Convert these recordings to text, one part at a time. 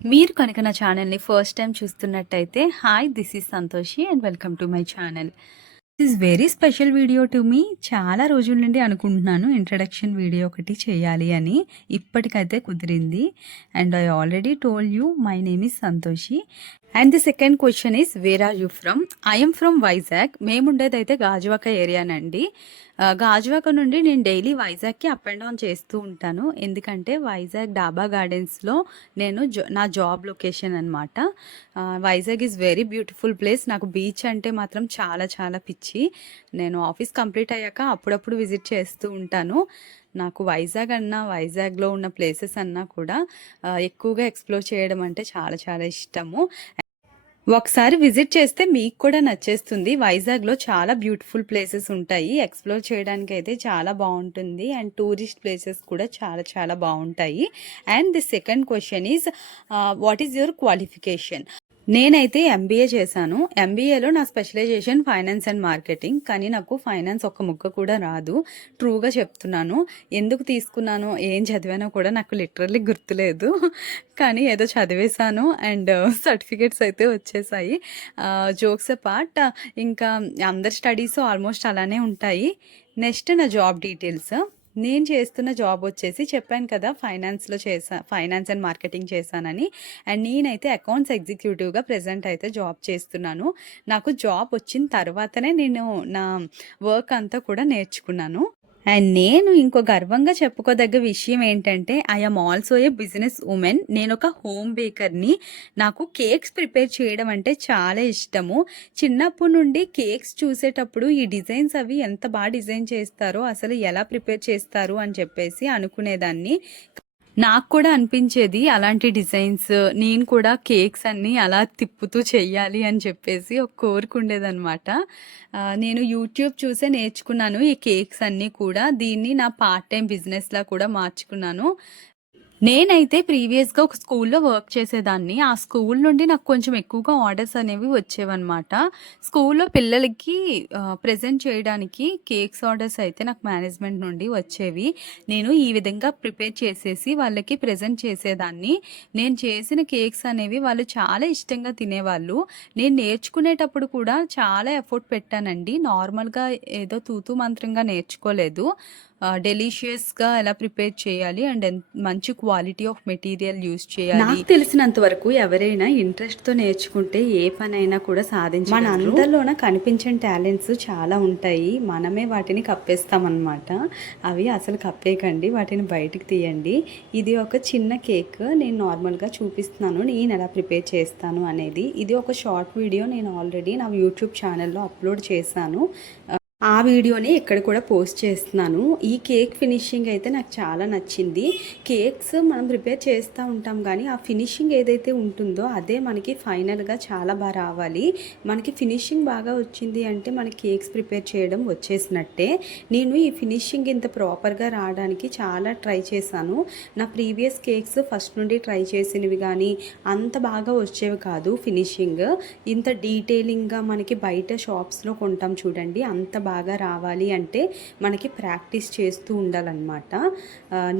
మీరు కనుక నా ఛానల్‌ని ఫస్ట్ టైమ్ చూస్తున్నట్టయితే hi this is Santoshi and welcome to my channel. This is very special video to me. చాలా రోజుల నుండి అనుకుంటున్నాను ఇంట్రడక్షన్ వీడియో ఒకటి చేయాలి అని. ఇప్పటికైతే కుదిరింది. And I already told you my name is Santoshi. And the second question is where are you from? I'm from Vizag. మేముండేదైతే గాజువాక ఏరియానండి. గాజువాక నుండి నేను డైలీ వైజాగ్కి అప్ అండ్ డౌన్ చేస్తూ ఉంటాను. ఎందుకంటే వైజాగ్ డాబా గార్డెన్స్లో నేను నా జాబ్ లొకేషన్ అనమాట. Vizag is very beautiful place. నాకు బీచ్ అంటే మాత్రం చాలా చాలా పిచ్చి. నేను ఆఫీస్ కంప్లీట్ అయ్యాక అప్పుడప్పుడు విజిట్ చేస్తూ ఉంటాను. నాకు వైజాగ్ అన్నా, వైజాగ్లో ఉన్న ప్లేసెస్ అన్నా కూడా ఎక్కువగా ఎక్స్ప్లోర్ చేయడం అంటే చాలా చాలా ఇష్టము. ఒకసారి విజిట్ చేస్తే మీకు కూడా నచ్చేస్తుంది. వైజాగ్లో చాలా బ్యూటిఫుల్ ప్లేసెస్ ఉంటాయి. ఎక్స్ప్లోర్ చేయడానికి అయితే చాలా బాగుంటుంది. అండ్ టూరిస్ట్ ప్లేసెస్ కూడా చాలా చాలా బాగుంటాయి. And the second question is what is your qualification? నేనైతే ఎంబీఏ చేశాను. ఎంబీఏలో నా స్పెషలైజేషన్ ఫైనాన్స్ అండ్ మార్కెటింగ్. కానీ నాకు ఫైనాన్స్ ఒక్క ముక్క కూడా రాదు. ట్రూగా చెప్తున్నాను. ఎందుకు తీసుకున్నానో ఏం చదివానో కూడా నాకు లిటరల్లీ గుర్తులేదు. కానీ ఏదో చదివేశాను అండ్ సర్టిఫికేట్స్ అయితే వచ్చేసాయి. జోక్స్ పార్ట్, ఇంకా అందరి స్టడీస్ ఆల్మోస్ట్ అలానే ఉంటాయి. నెక్స్ట్ నా జాబ్ డీటెయిల్స్. నేను చేస్తున్న జాబ్ వచ్చేసి చెప్పాను కదా, ఫైనాన్స్ అండ్ మార్కెటింగ్ చేశానని. అండ్ నేనైతే అకౌంట్స్ ఎగ్జిక్యూటివ్గా ప్రెజెంట్ అయితే జాబ్ చేస్తున్నాను. నాకు జాబ్ వచ్చిన తర్వాతనే నేను నా వర్క్ అంతా కూడా నేర్చుకున్నాను. అండ్ నేను ఇంకో గర్వంగా చెప్పుకోదగ్గ విషయం ఏంటంటే I'm also a business women. నేను ఒక హోమ్ బేకర్ని. నాకు కేక్స్ ప్రిపేర్ చేయడం అంటే చాలా ఇష్టము. చిన్నప్పటి నుండి కేక్స్ చూసేటప్పుడు ఈ డిజైన్స్ అవి ఎంత బాగా డిజైన్ చేస్తారో, అసలు ఎలా ప్రిపేర్ చేస్తారు అని చెప్పేసి అనుకునేదాన్ని. నాకు కూడా అనిపించేది అలాంటి డిజైన్స్, నేను కూడా కేక్స్ అన్నీ అలా తిప్పుతూ చెయ్యాలి అని చెప్పేసి ఒక కోరిక ఉండేదన్నమాట. నేను యూట్యూబ్ చూసే నేర్చుకున్నాను ఈ కేక్స్ అన్నీ కూడా. దీన్ని నా పార్ట్ టైం బిజినెస్లా కూడా మార్చుకున్నాను. నేనైతే ప్రీవియస్గా ఒక స్కూల్లో వర్క్ చేసేదాన్ని. ఆ స్కూల్ నుండి నాకు కొంచెం ఎక్కువగా ఆర్డర్స్ అనేవి వచ్చేవన్నమాట. స్కూల్లో పిల్లలకి ప్రజెంట్ చేయడానికి కేక్స్ ఆర్డర్స్ అయితే నాకు మేనేజ్మెంట్ నుండి వచ్చేవి. నేను ఈ విధంగా ప్రిపేర్ చేసేసి వాళ్ళకి ప్రజెంట్ చేసేదాన్ని. నేను చేసిన కేక్స్ అనేవి వాళ్ళు చాలా ఇష్టంగా తినేవాళ్ళు. నేను నేర్చుకునేటప్పుడు కూడా చాలా ఎఫర్ట్ పెట్టానండి. నార్మల్గా ఏదో తూతూ మంత్రంగా నేర్చుకోలేదు. డెలిషియస్గా ఎలా ప్రిపేర్ చేయాలి అండ్ మంచి క్వాలిటీ ఆఫ్ మెటీరియల్ యూజ్ చేయాలి. నాకు తెలిసినంత వరకు ఎవరైనా ఇంట్రెస్ట్తో నేర్చుకుంటే ఏ పనైనా కూడా సాధించగలరు. మన అందరిలోన కనిపించని టాలెంట్స్ చాలా ఉంటాయి. మనమే వాటిని కప్పేస్తామన్నమాట. అవి అసలు కప్పేయకండి, వాటిని బయటికి తీయండి. ఇది ఒక చిన్న కేక్ నేను నార్మల్గా చూపిస్తున్నాను నేను ఎలా ప్రిపేర్ చేస్తాను అనేది. ఇది ఒక షార్ట్ వీడియో నేను ఆల్రెడీ నా యూట్యూబ్ ఛానల్లో అప్లోడ్ చేశాను. ఆ వీడియోని ఇక్కడ కూడా పోస్ట్ చేస్తున్నాను. ఈ కేక్ ఫినిషింగ్ అయితే నాకు చాలా నచ్చింది. కేక్స్ మనం ప్రిపేర్ చేస్తూ ఉంటాం కానీ ఆ ఫినిషింగ్ ఏదైతే ఉంటుందో అదే మనకి ఫైనల్గా చాలా బాగా రావాలి. మనకి ఫినిషింగ్ బాగా వచ్చింది అంటే మనకి కేక్స్ ప్రిపేర్ చేయడం వచ్చేసినట్టే. నేను ఈ ఫినిషింగ్ ఇంత ప్రాపర్గా రావడానికి చాలా ట్రై చేశాను. నా ప్రీవియస్ కేక్స్ ఫస్ట్ నుండి ట్రై చేసినవి కానీ అంత బాగా వచ్చేవి కాదు. ఫినిషింగ్ ఇంత డీటెయిలింగ్గా మనకి బయట షాప్స్లో కొంటాం చూడండి, అంత బాగా రావాలి అంటే మనకి ప్రాక్టీస్ చేస్తూ ఉండాలన్నమాట.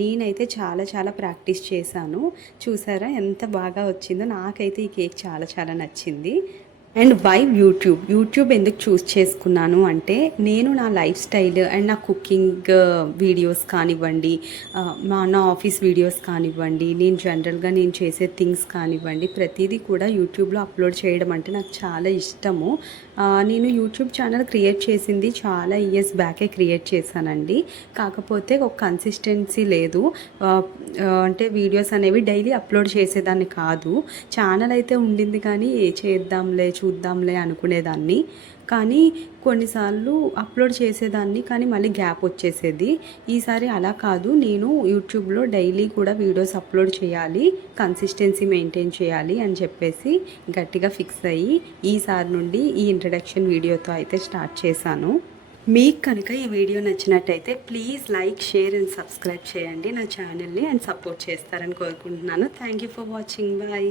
నేనైతే చాలా చాలా ప్రాక్టీస్ చేశాను. చూసారా ఎంత బాగా వచ్చిందో. నాకైతే ఈ కేక్ చాలా చాలా నచ్చింది. అండ్ వై యూట్యూబ్ ఎందుకు చూస్ చేసుకున్నాను అంటే నేను నా లైఫ్ స్టైల్ అండ్ నా కుకింగ్ వీడియోస్ కానివ్వండి, నా ఆఫీస్ వీడియోస్ కానివ్వండి, నేను జనరల్గా నేను చేసే థింగ్స్ కానివ్వండి, ప్రతిదీ కూడా యూట్యూబ్లో అప్లోడ్ చేయడం అంటే నాకు చాలా ఇష్టము. నేను యూట్యూబ్ ఛానల్ క్రియేట్ చేసింది చాలా ఇయర్స్ బ్యాకే క్రియేట్ చేశానండి. కాకపోతే ఒక కన్సిస్టెన్సీ లేదు. అంటే వీడియోస్ అనేవి డైలీ అప్లోడ్ చేసేదాన్ని కాదు. ఛానల్ అయితే ఉండింది కానీ చూద్దాంలే అనుకునేదాన్ని. కానీ కొన్నిసార్లు అప్లోడ్ చేసేదాన్ని కానీ మళ్ళీ గ్యాప్ వచ్చేసేది. ఈసారి అలా కాదు, నేను యూట్యూబ్లో డైలీ కూడా వీడియోస్ అప్లోడ్ చేయాలి, కన్సిస్టెన్సీ మెయింటైన్ చేయాలి అని చెప్పేసి గట్టిగా ఫిక్స్ అయ్యి ఈసారి నుండి ఈ ఇంట్రడక్షన్ వీడియోతో అయితే స్టార్ట్ చేశాను. మీకు కనుక ఈ వీడియో నచ్చినట్టయితే please like, share and subscribe చేయండి నా ఛానల్ని అండ్ సపోర్ట్ చేస్తారని కోరుకుంటున్నాను. Thank you for watching. Bye.